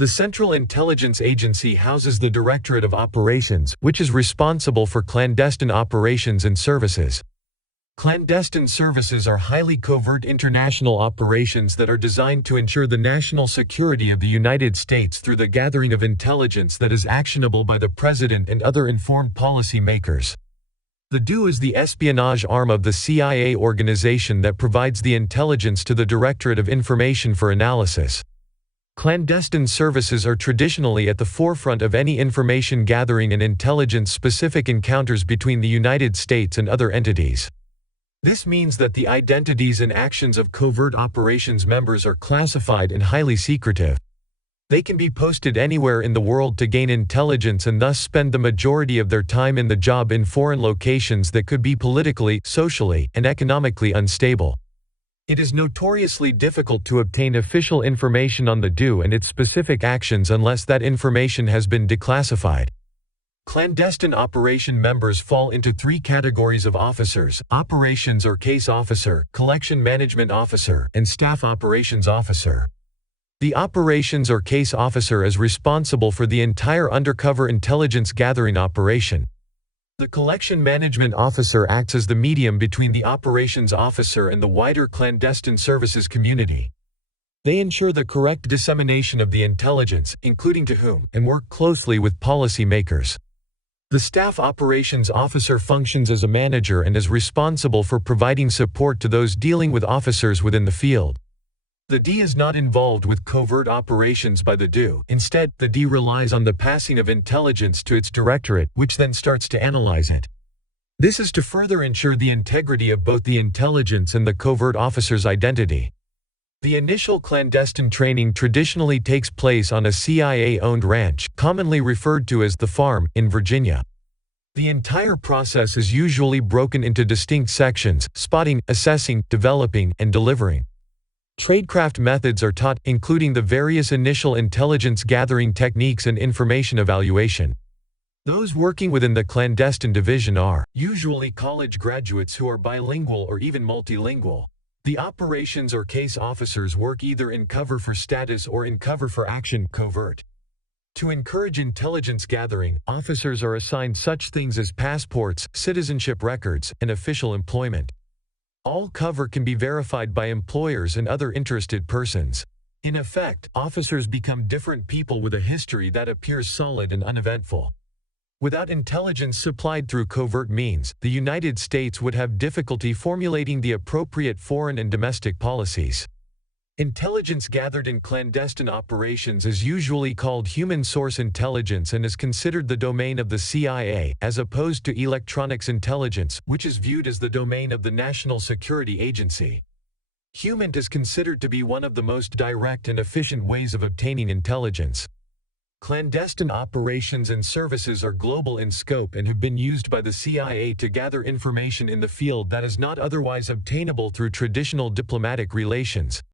The Central Intelligence Agency houses the Directorate of Operations, which is responsible for clandestine operations and services. Clandestine services are highly covert international operations that are designed to ensure the national security of the United States through the gathering of intelligence that is actionable by the President and other informed policy makers. The DO is the espionage arm of the CIA organization that provides the intelligence to the Directorate of Information for analysis. Clandestine services are traditionally at the forefront of any information gathering and intelligence-specific encounters between the United States and other entities. This means that the identities and actions of covert operations members are classified and highly secretive. They can be posted anywhere in the world to gain intelligence and thus spend the majority of their time in the job in foreign locations that could be politically, socially, and economically unstable. It is notoriously difficult to obtain official information on the DO and its specific actions unless that information has been declassified. Clandestine operation members fall into three categories of officers: operations or case officer, collection management officer, and staff operations officer. The operations or case officer is responsible for the entire undercover intelligence gathering operation. The collection management officer acts as the medium between the operations officer and the wider clandestine services community. They ensure the correct dissemination of the intelligence, including to whom, and work closely with policy makers. The staff operations officer functions as a manager and is responsible for providing support to those dealing with officers within the field. The D is not involved with covert operations by the DO. Instead, the D relies on the passing of intelligence to its directorate, which then starts to analyze it. This is to further ensure the integrity of both the intelligence and the covert officer's identity. The initial clandestine training traditionally takes place on a CIA-owned ranch, commonly referred to as the farm, in Virginia. The entire process is usually broken into distinct sections: spotting, assessing, developing, and delivering. Tradecraft methods are taught, including the various initial intelligence gathering techniques and information evaluation. Those working within the clandestine division are usually college graduates who are bilingual or even multilingual. The operations or case officers work either in cover for status or in cover for action, covert. To encourage intelligence gathering, officers are assigned such things as passports, citizenship records, and official employment. All cover can be verified by employers and other interested persons. In effect, officers become different people with a history that appears solid and uneventful. Without intelligence supplied through covert means, the United States would have difficulty formulating the appropriate foreign and domestic policies. Intelligence gathered in clandestine operations is usually called human source intelligence and is considered the domain of the CIA, as opposed to electronics intelligence, which is viewed as the domain of the National Security Agency. Human is considered to be one of the most direct and efficient ways of obtaining intelligence. Clandestine operations and services are global in scope and have been used by the CIA to gather information in the field that is not otherwise obtainable through traditional diplomatic relations.